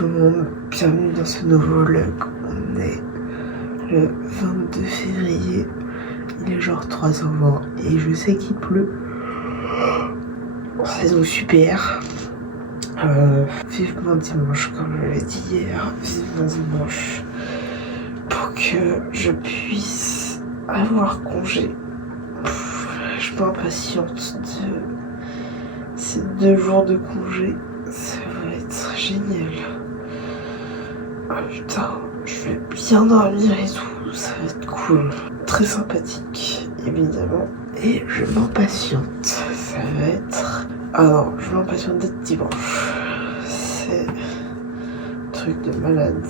tout le monde, bienvenue dans ce nouveau vlog. On est le 22 février, il est genre 3h20 et je sais qu'il pleut. C'est donc super. Vivement dimanche, comme je l'ai dit hier, vivement dimanche pour que je puisse avoir congé. Je m'impatiente de ces 2 jours de congé, ça va être génial. Oh putain, je vais bien dormir et tout, ça va être cool. Très sympathique, évidemment. Et je m'impatiente, ça va être... Alors, je m'impatiente d'être dimanche. C'est un truc de malade.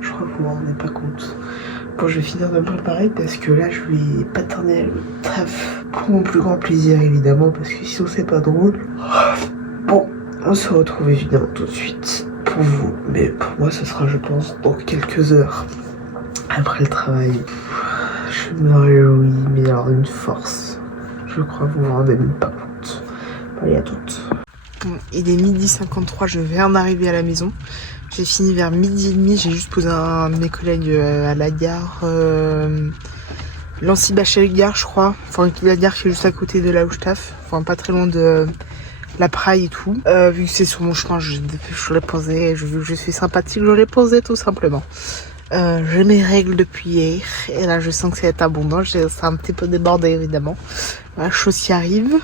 Je crois que vous vous rendez pas compte. Bon, je vais finir de me préparer parce que là, je vais pas tarder le taf. Pour mon plus grand plaisir, évidemment, parce que sinon, c'est pas drôle. Bon, on se retrouve évidemment tout de suite pour vous. Mais pour moi, ce sera, je pense, dans quelques heures. Après le travail, je me réjouis, mais alors une force. Je crois que vous vous rendez même pas compte. Allez, à toutes. Bon, il est 12h53, je viens d'arriver à la maison. J'ai fini vers 12h30, j'ai juste posé un de mes collègues à la gare, Lancy-Bachel-Gare je crois, enfin la gare qui est juste à côté de là où je taffe, enfin pas très loin de la Praille et tout. Vu que c'est sur mon chemin, je l'ai posé, vu que je suis sympathique, je l'ai posé tout simplement. J'ai mes règles depuis hier, et là je sens que ça va être abondant, c'est un petit peu débordé évidemment. La chose qui arrive.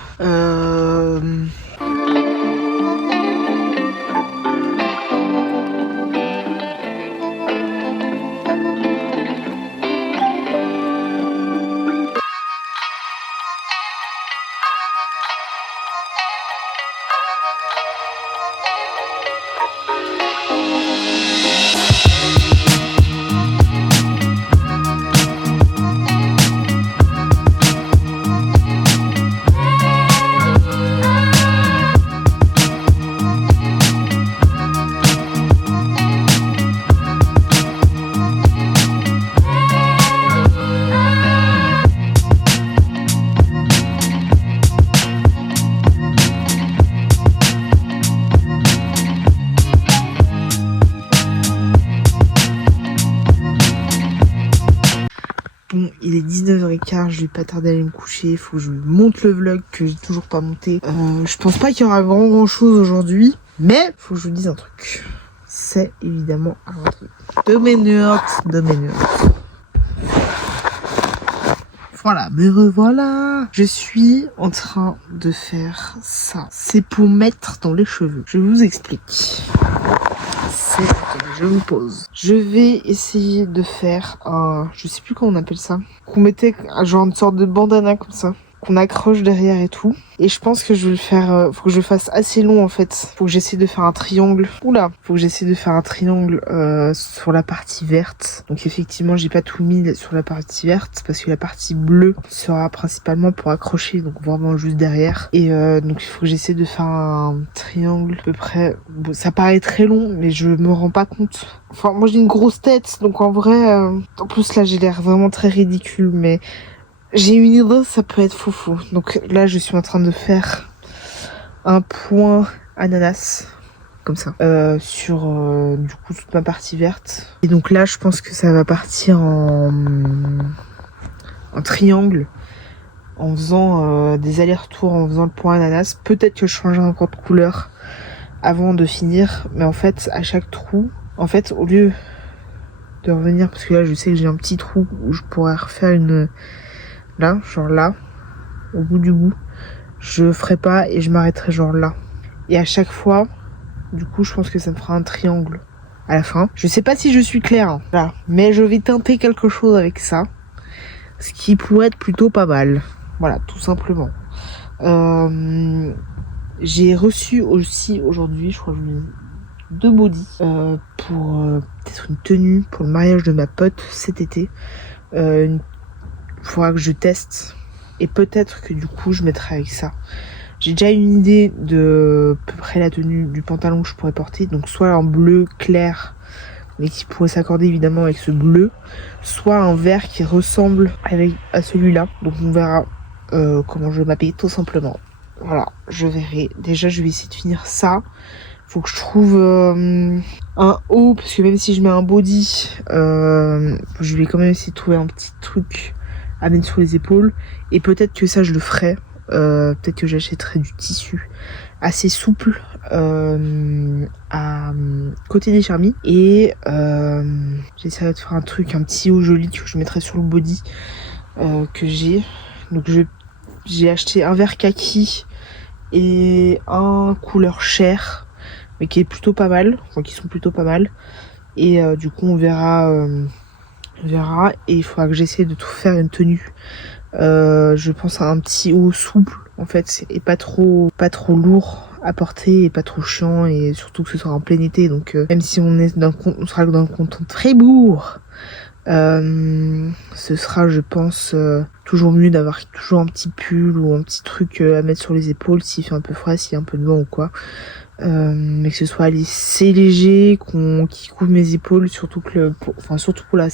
Bon, il est 19h15, je vais pas tarder à aller me coucher, il faut que je monte le vlog que j'ai toujours pas monté. Je pense pas qu'il y aura grand chose aujourd'hui, mais faut que je vous dise un truc. C'est évidemment un truc de mes nerds. Voilà, me revoilà. Je suis en train de faire ça. C'est pour mettre dans les cheveux. Je vous explique. Je me pose. Je vais essayer de faire un... Je sais plus comment on appelle ça. Qu'on mettait genre une sorte de bandana comme ça. Qu'on accroche derrière et tout. Et je pense que je vais le faire... faut que je le fasse assez long en fait. Faut que j'essaie de faire un triangle. Oula. Faut que j'essaie de faire un triangle sur la partie verte. Donc effectivement j'ai pas tout mis sur la partie verte. Parce que la partie bleue sera principalement pour accrocher. Donc vraiment juste derrière. Et donc il faut que j'essaie de faire un triangle à peu près... Bon, ça paraît très long mais je me rends pas compte. Enfin moi j'ai une grosse tête. Donc en vrai... En plus là j'ai l'air vraiment très ridicule. Mais... J'ai une idée, ça peut être foufou. Donc là, je suis en train de faire un point ananas, comme ça, sur du coup toute ma partie verte. Et donc là, je pense que ça va partir en triangle, en faisant des allers-retours, en faisant le point ananas. Peut-être que je changerai encore de couleur avant de finir, mais en fait, à chaque trou, en fait, au lieu de revenir, parce que là, je sais que j'ai un petit trou où je pourrais refaire une... Là, genre là, au bout du bout, je ferai pas et je m'arrêterai genre là. Et à chaque fois, du coup, je pense que ça me fera un triangle à la fin. Je sais pas si je suis claire, hein, là, mais je vais tenter quelque chose avec ça, ce qui pourrait être plutôt pas mal. Voilà, tout simplement. J'ai reçu aussi aujourd'hui, je crois que je l'ai 2 bodys pour peut-être une tenue pour le mariage de ma pote cet été. Il faudra que je teste et peut-être que du coup je mettrai avec ça. J'ai déjà une idée de à peu près la tenue du pantalon que je pourrais porter, donc soit en bleu clair mais qui pourrait s'accorder évidemment avec ce bleu, soit un vert qui ressemble à celui-là. Donc on verra comment je vais m'habiller tout simplement. Voilà, je verrai. Déjà je vais essayer de finir ça. Faut que je trouve un haut, parce que même si je mets un body, je vais quand même essayer de trouver un petit truc à mettre sur les épaules. Et peut-être que ça je le ferai. Peut-être que j'achèterai du tissu assez souple à côté des Charmy. Et j'essaierai de faire un truc, un petit haut joli que je mettrai sur le body que j'ai. Donc j'ai acheté un vert kaki et un couleur chair, mais qui est plutôt pas mal, enfin qui sont plutôt pas mal. Et du coup on verra, et il faudra que j'essaie de tout faire une tenue. Je pense à un petit haut souple en fait, et pas trop lourd à porter et pas trop chiant, et surtout que ce sera en plein été, donc même si on sera dans le canton de Fribourg, ce sera, je pense, toujours mieux d'avoir toujours un petit pull ou un petit truc à mettre sur les épaules s'il fait un peu froid, s'il y a un peu de vent ou quoi. Mais que ce soit assez léger, qui couvre mes épaules, surtout pour la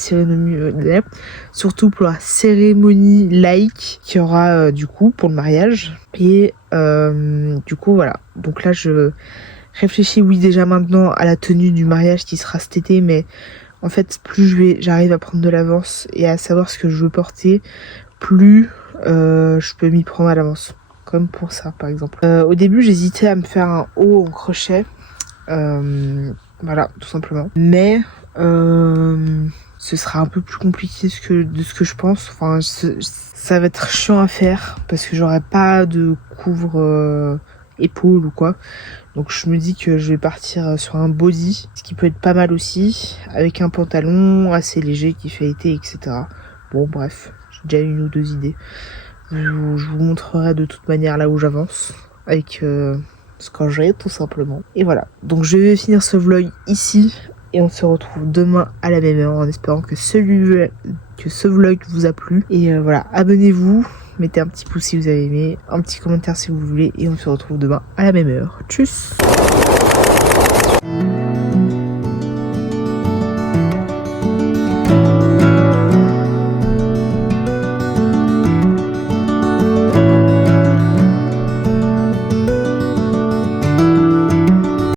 cérémonie laïque qu'il y aura du coup pour le mariage. Et du coup voilà. Donc là je réfléchis, oui, déjà maintenant à la tenue du mariage qui sera cet été, mais en fait plus j'arrive à prendre de l'avance et à savoir ce que je veux porter, plus je peux m'y prendre à l'avance. Comme pour ça par exemple. Au début j'hésitais à me faire un haut en crochet, voilà, tout simplement, mais ce sera un peu plus compliqué de ce que je pense. Enfin ça va être chiant à faire parce que j'aurai pas de couvre épaule ou quoi, donc je me dis que je vais partir sur un body, ce qui peut être pas mal aussi, avec un pantalon assez léger qui fait été, etc. Bon bref, j'ai déjà une ou deux idées. Je vous montrerai de toute manière là où j'avance avec ce que j'ai tout simplement. Et voilà, donc je vais finir ce vlog ici et on se retrouve demain à la même heure en espérant que ce vlog vous a plu. Et voilà, abonnez-vous, mettez un petit pouce si vous avez aimé, un petit commentaire si vous voulez, et on se retrouve demain à la même heure. Tchuss.